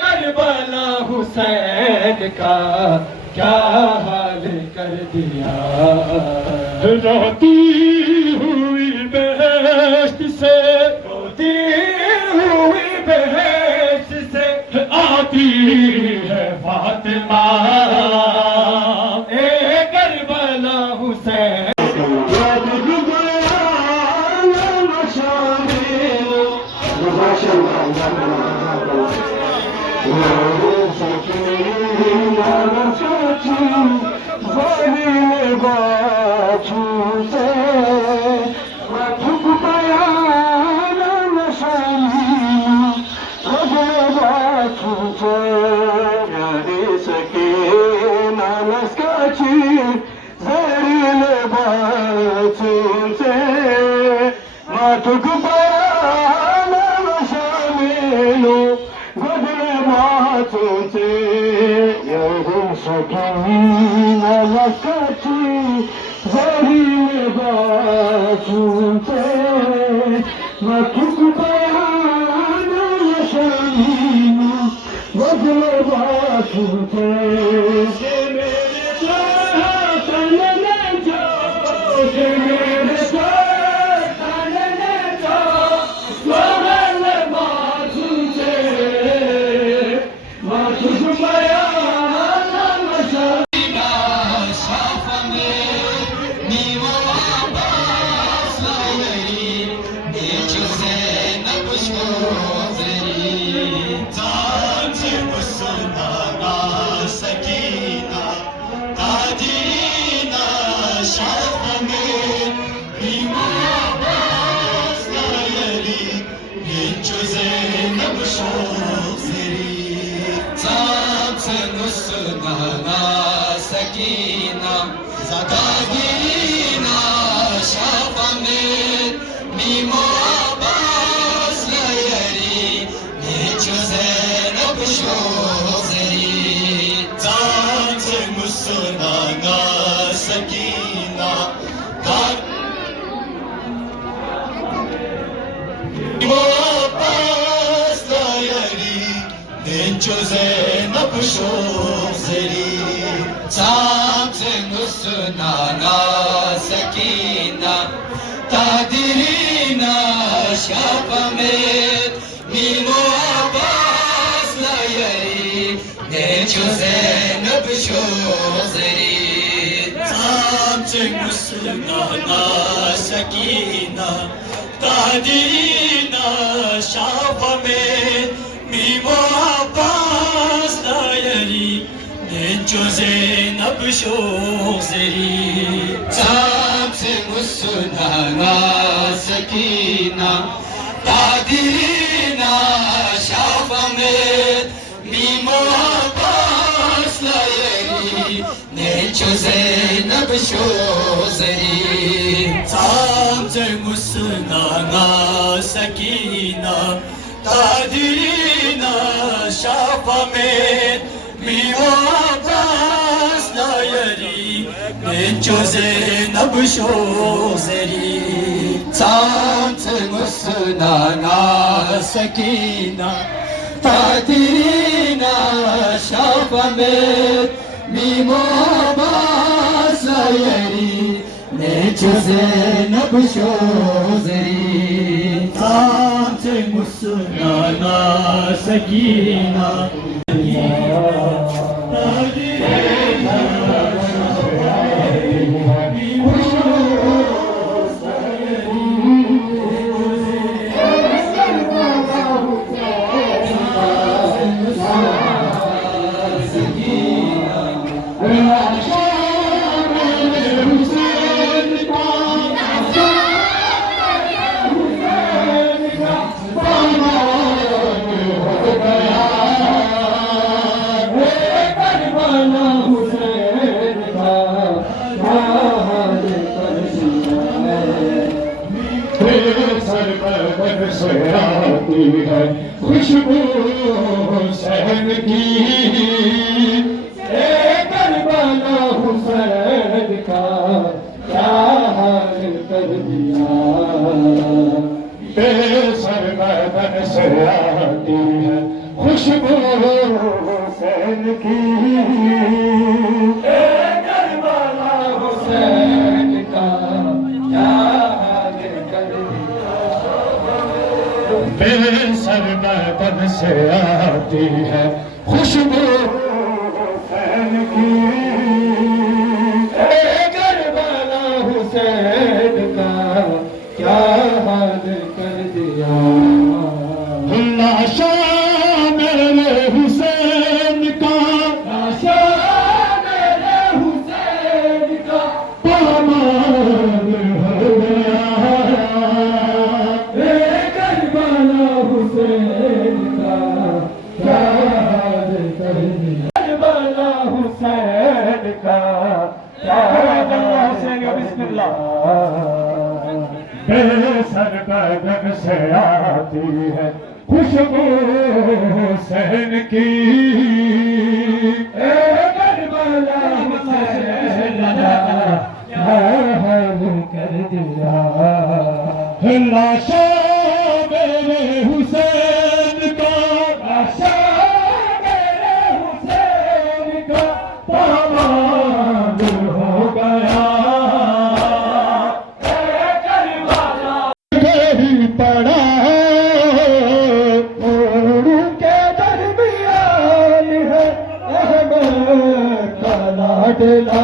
Karbala Hussain का क्या हाल कर दिया। रोती हुई बेहश्त से, रोती हुई बेहश्त से आती है फातिमा। करबला हुसैन खुशबू सहन की। करबला हुसैन का क्या हाल कर दिया। बेसर बदन से आती है की करबला हुसैन का क्या हाल कर दिया। बेसर बदन से आती है खुशबू हुसैन की करबला हुसैन का क्या हाल कर दिया। लाशा मेरे हुसैन का लाशा मेरे हुसैन का पामाल हो गया। करबला हुसैन का क्या हाल कर दिया। करबला हुसैन का क्या हुसैन बिस्मिल्लाह। बेसर बदन से आती है खुशबू हुसैन की करबला हुसैन का क्या हाल कर दिया। लाशा मेरे हुसैन का लाशा मेरे हुसैन का पामाल हो गया। पड़ा मोरू के दरमियान है अहमद का लाडला